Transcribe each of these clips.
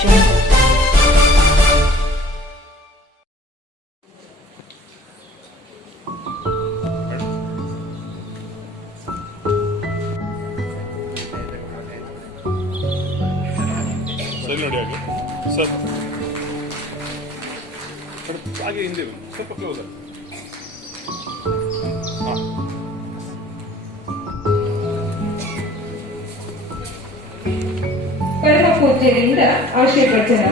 Jungle. ಸರಿ ನೋಡಿ ಹಾಗೆ ಸರ್ ಹಾಗೆ ಹಿಂದೆ ಸ್ವಲ್ಪ ಕ್ಲೋಸ್ ಹಾಂ ಪರಮ ಪೂಜ್ಯರಿಂದ ಆಶೀರ್ವಚನ.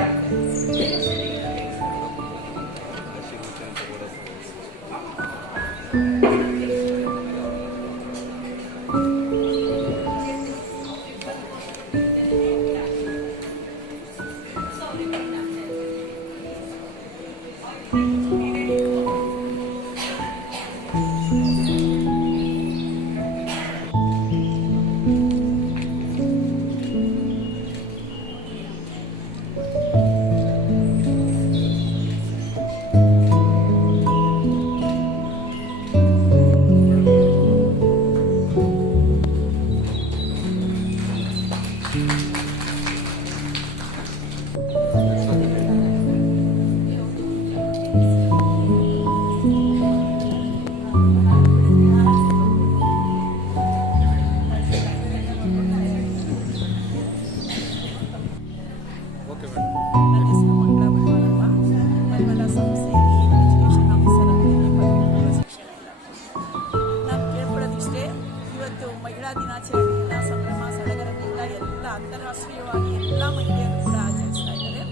ಮಹಿಳಾ ದಿನಾಚರಣೆಯಿಂದ ಸಂಭ್ರಮ ಸಡಗರದಿಂದ ಎಲ್ಲ ಅಂತಾರಾಷ್ಟ್ರೀಯವಾಗಿ ಎಲ್ಲ ಮಹಿಳೆಯರು ಕೂಡ ಆಚರಿಸ್ತಾ ಇದ್ದಾರೆ.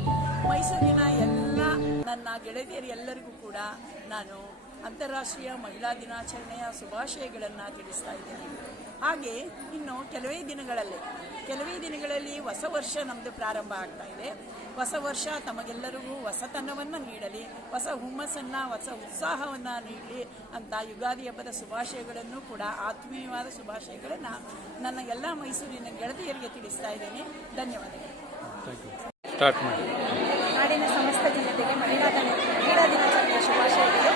ಮೈಸೂರಿನ ಎಲ್ಲ ನನ್ನ ಗೆಳತಿಯರು ಎಲ್ಲರಿಗೂ ಕೂಡ ನಾನು ಅಂತಾರಾಷ್ಟ್ರೀಯ ಮಹಿಳಾ ದಿನಾಚರಣೆಯ ಶುಭಾಶಯಗಳನ್ನು ತಿಳಿಸ್ತಾ ಇದ್ದೀನಿ. ಹಾಗೆ ಇನ್ನು ಕೆಲವೇ ದಿನಗಳಲ್ಲಿ ಹೊಸ ವರ್ಷ ನಮ್ಮದು ಪ್ರಾರಂಭ ಆಗ್ತಾ ಇದೆ. ಹೊಸ ವರ್ಷ ತಮಗೆಲ್ಲರಿಗೂ ಹೊಸತನವನ್ನು ನೀಡಲಿ, ಹೊಸ ಹುಮ್ಮಸ್ಸನ್ನು, ಹೊಸ ಉತ್ಸಾಹವನ್ನು ನೀಡಲಿ ಅಂತ ಯುಗಾದಿ ಹಬ್ಬದ ಶುಭಾಶಯಗಳನ್ನು ಕೂಡ ಆತ್ಮೀಯವಾದ ಶುಭಾಶಯಗಳನ್ನು ನನ್ನ ಎಲ್ಲ ಮೈಸೂರಿನ ಗೆಳತಿಯರಿಗೆ ತಿಳಿಸ್ತಾ ಇದ್ದೇನೆ. ಧನ್ಯವಾದಗಳು. ನಾಡಿನ ಸಮಸ್ತ ಜನತೆಗೆ ಮಹಿಳಾ ದಿನಾಚರಣೆಯ ಶುಭಾಶಯಗಳು.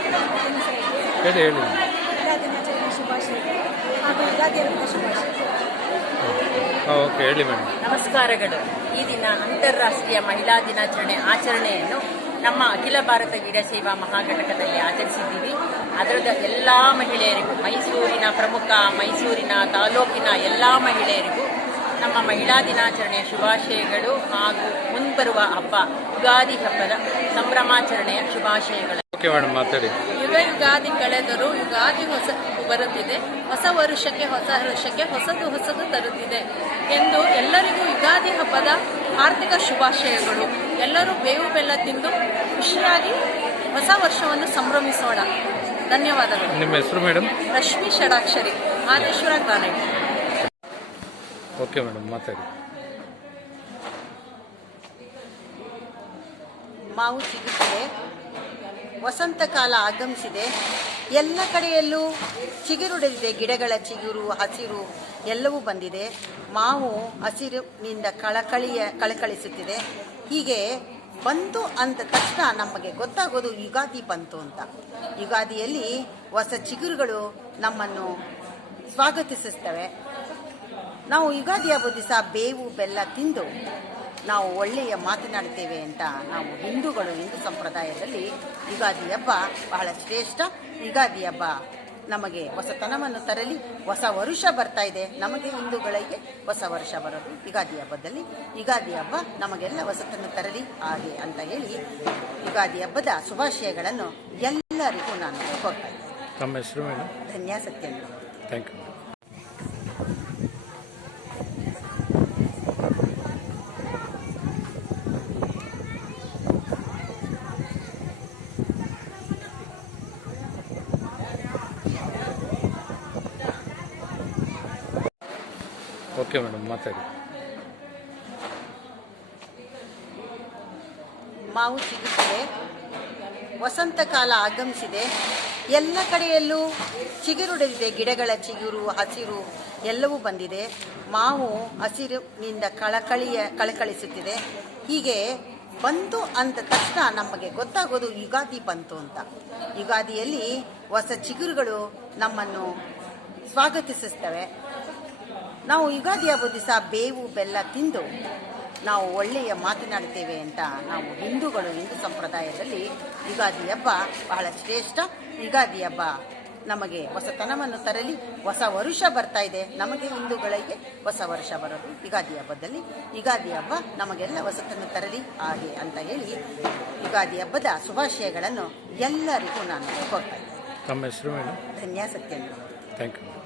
ಮಹಿಳಾ ದಿನಾಚರಣೆಯ ಶುಭಾಶಯಗಳು ಹಾಗೂ ಯುಗಾದಿ ಹಬ್ಬದ ಶುಭಾಶಯಗಳು. ನಮಸ್ಕಾರಗಳು. ಈ ದಿನ ಅಂತಾರಾಷ್ಟ್ರೀಯ ಮಹಿಳಾ ದಿನಾಚರಣೆ ಆಚರಣೆಯನ್ನು ನಮ್ಮ ಅಖಿಲ ಭಾರತ ವೀರಶೈವ ಮಹಾಘಟಕದಲ್ಲಿ ಆಚರಿಸಿದ್ದೀವಿ. ಅದರದ ಎಲ್ಲ ಮಹಿಳೆಯರಿಗೂ, ಮೈಸೂರಿನ ತಾಲೂಕಿನ ಎಲ್ಲ ಮಹಿಳೆಯರಿಗೂ ನಮ್ಮ ಮಹಿಳಾ ದಿನಾಚರಣೆಯ ಶುಭಾಶಯಗಳು ಹಾಗೂ ಮುಂಬರುವ ಹಬ್ಬ ಯುಗಾದಿ ಹಬ್ಬದ ಸಂಭ್ರಮಾಚರಣೆಯ ಶುಭಾಶಯಗಳು. ಯುಗಾದಿ ಕಳೆದರೂ ಯುಗಾದಿ ಬರುತ್ತಿದೆ. ಹೊಸ ವರ್ಷಕ್ಕೆ ಹೊಸದು ತರುತ್ತಿದೆ ಎಂದು ಎಲ್ಲರಿಗೂ ಯುಗಾದಿ ಹಬ್ಬದ ಆರ್ಥಿಕ ಶುಭಾಶಯಗಳು. ಎಲ್ಲರೂ ಬೇವು ಬೆಲ್ಲ ತಿಂದು ಖುಷಿಯಾಗಿ ಹೊಸ ವರ್ಷವನ್ನು ಸಂಭ್ರಮಿಸೋಣ. ಧನ್ಯವಾದಗಳು. ನಿಮ್ಮ ಹೆಸರು madam? Rashmi Shadakshari, Adeshwara granite. Okay madam, ಮಾತಾಡಿ. ಮಾವು ಸಿಗುತ್ತದೆ, ವಸಂತ ಕಾಲ ಆಗಮಿಸಿದೆ, ಎಲ್ಲ ಕಡೆಯಲ್ಲೂ ಚಿಗುರುಡಿದೆ, ಗಿಡಗಳ ಚಿಗುರು ಹಸಿರು ಎಲ್ಲವೂ ಬಂದಿದೆ. ಮಾವು ಹಸಿರಿನಿಂದ ಕಳಕಳಿಸುತ್ತಿದೆ. ಹೀಗೆ ಬಂತು ಅಂದ ತಕ್ಷಣ ನಮಗೆ ಗೊತ್ತಾಗೋದು ಯುಗಾದಿ ಬಂತು ಅಂತ. ಯುಗಾದಿಯಲ್ಲಿ ಹೊಸ ಚಿಗುರುಗಳು ನಮ್ಮನ್ನು ಸ್ವಾಗತಿಸುತ್ತವೆ. ನಾವು ಯುಗಾದಿ ಹಬ್ಬದ ದಿವಸ ಬೇವು ಬೆಲ್ಲ ತಿಂದು ನಾವು ಒಳ್ಳೆಯ ಮಾತನಾಡುತ್ತೇವೆ ಅಂತ ನಾವು ಹಿಂದೂ ಸಂಪ್ರದಾಯದಲ್ಲಿ ಯುಗಾದಿ ಹಬ್ಬ ಬಹಳ ಶ್ರೇಷ್ಠ. ಯುಗಾದಿ ಹಬ್ಬ ನಮಗೆ ಹೊಸತನವನ್ನು ತರಲಿ. ಹೊಸ ವರುಷ ಬರ್ತಾ ಇದೆ, ನಮಗೆ ಹಿಂದೂಗಳಿಗೆ ಹೊಸ ವರ್ಷ ಬರೋದು ಯುಗಾದಿ ಹಬ್ಬದಲ್ಲಿ. ಯುಗಾದಿ ಹಬ್ಬ ನಮಗೆಲ್ಲ ಹೊಸತನ್ನು ತರಲಿ ಹಾಗೆ ಅಂತ ಹೇಳಿ ಯುಗಾದಿ ಹಬ್ಬದ ಶುಭಾಶಯಗಳನ್ನು ಎಲ್ಲರಿಗೂ ನಾನು ಕೊಡ್ತಾ ಇದ್ದೇನೆ. ತಮ್ಮ ಹೆಸರು madam? Dhanya Satyendra. Thank you. Okay madam, ಮಾತಾಡಿ. ಮಾವು ಸಿಗುತ್ತದೆ, ವಸಂತ ಕಾಲ ಆಗಮಿಸಿದೆ, ಎಲ್ಲ ಕಡೆಯಲ್ಲೂ ಚಿಗುರುಡಿದೆ, ಗಿಡಗಳ ಚಿಗುರು ಹಸಿರು ಎಲ್ಲವೂ ಬಂದಿದೆ. ಮಾವು ಹಸಿರಿನಿಂದ ಕಳಕಳಿಸುತ್ತಿದೆ. ಹೀಗೆ ಬಂತು ಅಂದ ತಕ್ಷಣ ನಮಗೆ ಗೊತ್ತಾಗೋದು ಯುಗಾದಿ ಬಂತು ಅಂತ. ಯುಗಾದಿಯಲ್ಲಿ ಹೊಸ ಚಿಗುರುಗಳು ನಮ್ಮನ್ನು ಸ್ವಾಗತಿಸುತ್ತವೆ. ನಾವು ಯುಗಾದಿ ಹಬ್ಬದ ದಿವಸ ಬೇವು ಬೆಲ್ಲ ತಿಂದು ನಾವು ಒಳ್ಳೆಯ ಮಾತನಾಡುತ್ತೇವೆ ಅಂತ ನಾವು ಹಿಂದೂ ಸಂಪ್ರದಾಯದಲ್ಲಿ ಯುಗಾದಿ ಹಬ್ಬ ಬಹಳ ಶ್ರೇಷ್ಠ. ಯುಗಾದಿ ಹಬ್ಬ ನಮಗೆ ಹೊಸತನವನ್ನು ತರಲಿ. ಹೊಸ ವರುಷ ಬರ್ತಾ ಇದೆ, ನಮಗೆ ಹಿಂದೂಗಳಿಗೆ ಹೊಸ ವರ್ಷ ಬರೋದು ಯುಗಾದಿ ಹಬ್ಬದಲ್ಲಿ. ಯುಗಾದಿ ಹಬ್ಬ ನಮಗೆಲ್ಲ ಹೊಸತನ್ನು ತರಲಿ ಹಾಗೆ ಅಂತ ಹೇಳಿ ಯುಗಾದಿ ಹಬ್ಬದ ಶುಭಾಶಯಗಳನ್ನು ಎಲ್ಲರಿಗೂ ನಾನು ಕೊಡ್ತಾ ಇದ್ದೇನೆ. ತಮ್ಮ ಹೆಸರು madam? Dhanya Satyendra. Thank you.